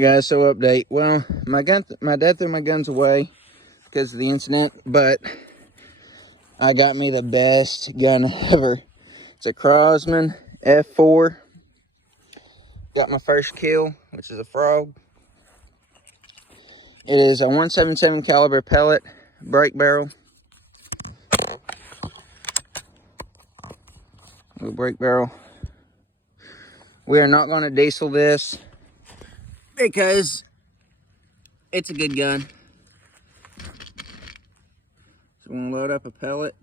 Guys, so update. Well, my dad threw my guns away because of the incident, but I got me the best gun ever. It's a Crosman F4. Got my first kill, which is a frog. It is a .177 caliber pellet break barrel. Little break barrel. We are not going to diesel this because it's a good gun. So we're going to load up a pellet.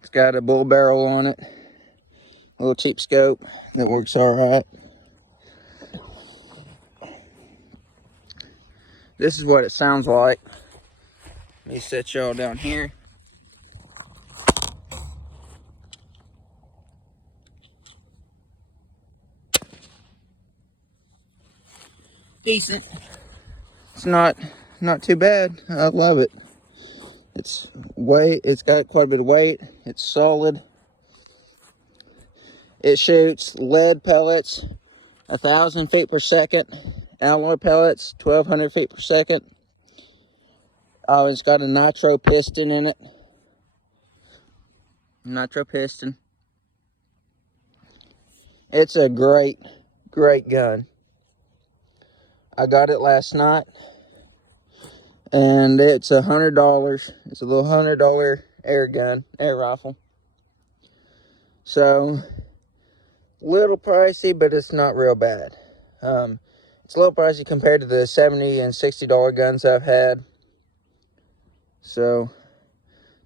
It's got a bull barrel on it. A little cheap scope that works all right. This is what it sounds like. Let me set y'all down here. Decent. It's not too bad. I love it. It's got quite a bit of weight. It's solid. It shoots lead pellets 1,000 feet per second, alloy pellets 1,200 feet per second. Oh, it's got a nitro piston in it. Nitro piston. It's a great gun. I got it last night, and it's $100. It's a little $100 air rifle. So, little pricey, but it's not real bad. It's a little pricey compared to the $70 and $60 guns I've had. So,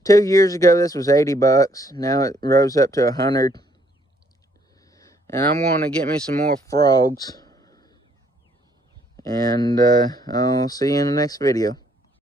2 years ago this was 80 bucks. Now it rose up to 100. And I'm going to get me some more frogs. And I'll see you in the next video.